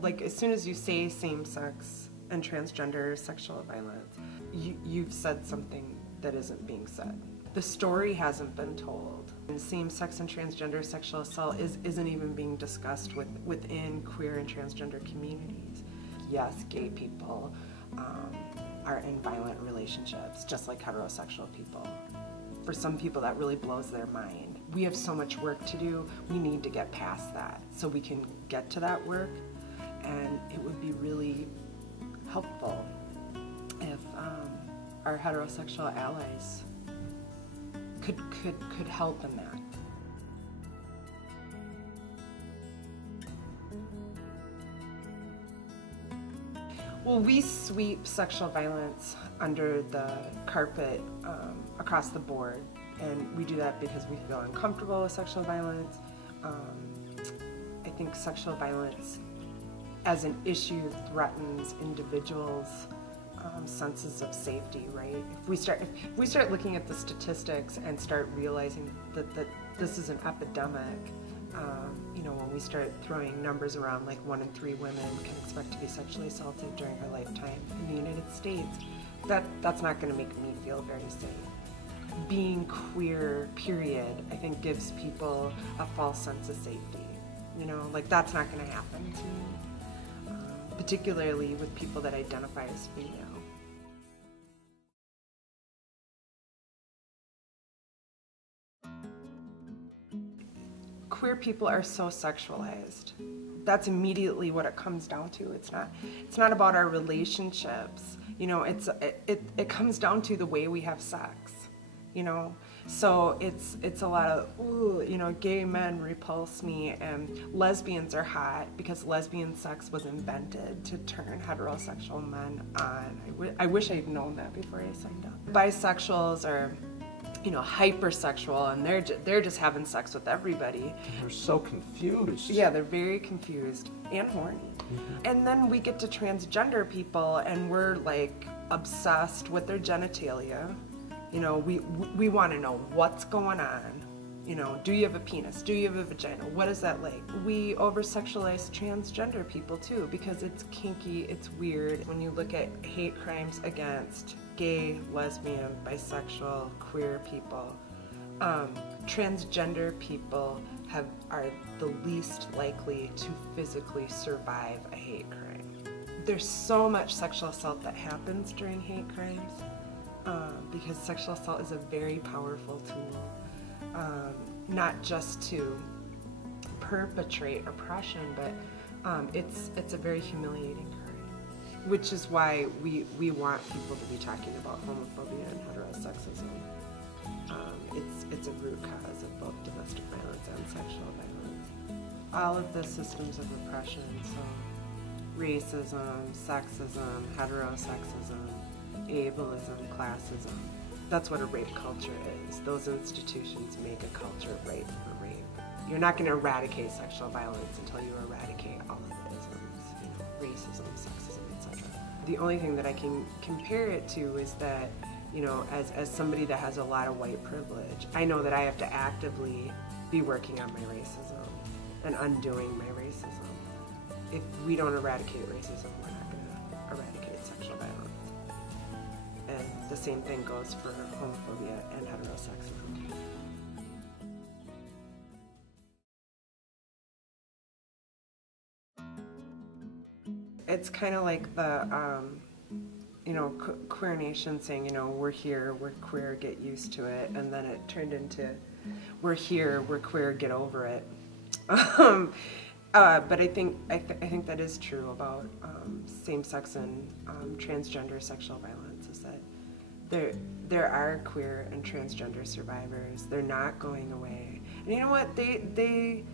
Like, as soon as you say same-sex and transgender sexual violence, you've said something that isn't being said. The story hasn't been told. And same-sex and transgender sexual assault isn't even being discussed within queer and transgender communities. Yes, gay people are in violent relationships, just like heterosexual people. For some people, that really blows their mind. We have so much work to do. We need to get past that so we can get to that work. And it would be really helpful if our heterosexual allies could help in that. Well, we sweep sexual violence under the carpet across the board, and we do that because we feel uncomfortable with sexual violence. I think sexual violence as an issue threatens individuals' senses of safety, right? If we start looking at the statistics and start realizing that this is an epidemic, you know, when we start throwing numbers around like 1 in 3 women can expect to be sexually assaulted during her lifetime in the United States, that's not going to make me feel very safe. Being queer, period, I think gives people a false sense of safety. You know, like that's not going to happen to me, particularly with people that identify as female. Queer people are so sexualized. That's immediately what it comes down to. It's not about our relationships. You know, it comes down to the way we have sex. You know, so it's a lot of, ooh, you know, gay men repulse me, and lesbians are hot because lesbian sex was invented to turn heterosexual men on. I wish I'd known that before I signed up. Bisexuals are, you know, hypersexual, and they're just having sex with everybody. They're so confused. Yeah, they're very confused and horny. Mm-hmm. And then we get to transgender people, and we're like obsessed with their genitalia. You know, we want to know what's going on. You know, do you have a penis? Do you have a vagina? What is that like? We over-sexualize transgender people too because it's kinky, it's weird. When you look at hate crimes against gay, lesbian, bisexual, queer people, transgender people are the least likely to physically survive a hate crime. There's so much sexual assault that happens during hate crimes because sexual assault is a very powerful tool. Not just to perpetrate oppression, but it's a very humiliating crime, which is why we want people to be talking about homophobia and heterosexism. It's a root cause of both domestic violence and sexual violence. All of the systems of oppression, so racism, sexism, heterosexism, ableism, classism. That's what a rape culture is. Those institutions make a culture of rape for rape. You're not going to eradicate sexual violence until you eradicate all of the isms, you know, racism, sexism, etc. The only thing that I can compare it to is that, you know, as somebody that has a lot of white privilege, I know that I have to actively be working on my racism and undoing my racism. If we don't eradicate racism, we're not going to eradicate sexual violence. And the same thing goes for homophobia and heterosexism. It's kind of like the, you know, Queer Nation saying, you know, we're here, we're queer, get used to it, and then it turned into, we're here, we're queer, get over it. But I think that is true about same-sex and transgender sexual violence, is that there are queer and transgender survivors. They're not going away. And you know what? They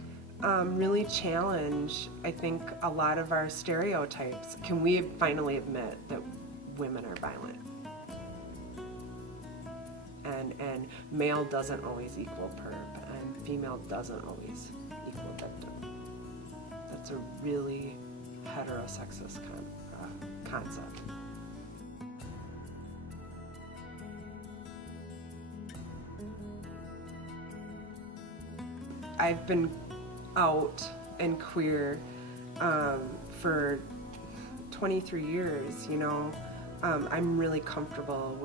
really challenge, I think, a lot of our stereotypes. Can we finally admit that women are violent? And male doesn't always equal perp, and female doesn't always equal victim. That's a really heterosexist concept. I've been out and queer for 23 years, you know, I'm really comfortable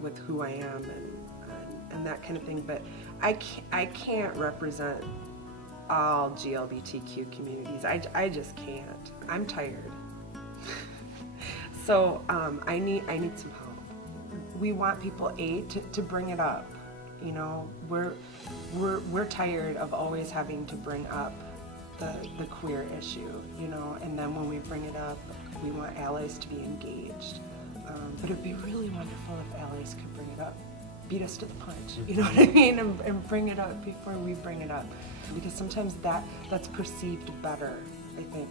with who I am and that kind of thing, but I can't represent all GLBTQ communities. I just can't. I'm tired. So I need some help. We want people to bring it up. You know, we're tired of always having to bring up the queer issue, you know, and then when we bring it up, we want allies to be engaged. But it'd be really wonderful if allies could bring it up, beat us to the punch, you know what I mean, and bring it up before we bring it up, because sometimes that's perceived better, I think,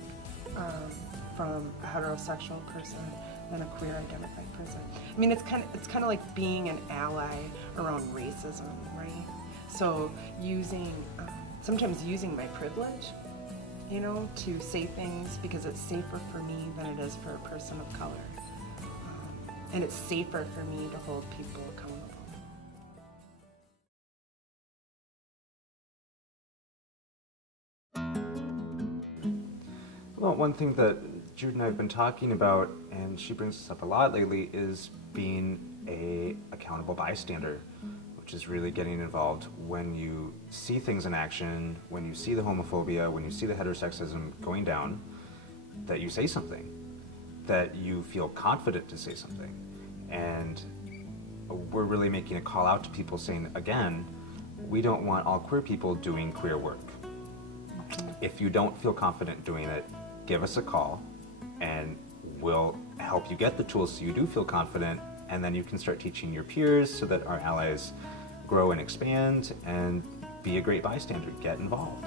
from a heterosexual person than a queer identified person. I mean, it's kind of like being an ally around racism, right? So sometimes using my privilege, you know, to say things because it's safer for me than it is for a person of color. And it's safer for me to hold people accountable. Well, one thing that Jude and I have been talking about, and she brings this up a lot lately, is being a accountable bystander, which is really getting involved when you see things in action, when you see the homophobia, when you see the heterosexism going down, that you say something, that you feel confident to say something. And we're really making a call out to people saying, again, we don't want all queer people doing queer work. If you don't feel confident doing it, give us a call and we'll help you get the tools so you do feel confident, and then you can start teaching your peers so that our allies grow and expand and be a great bystander. Get involved.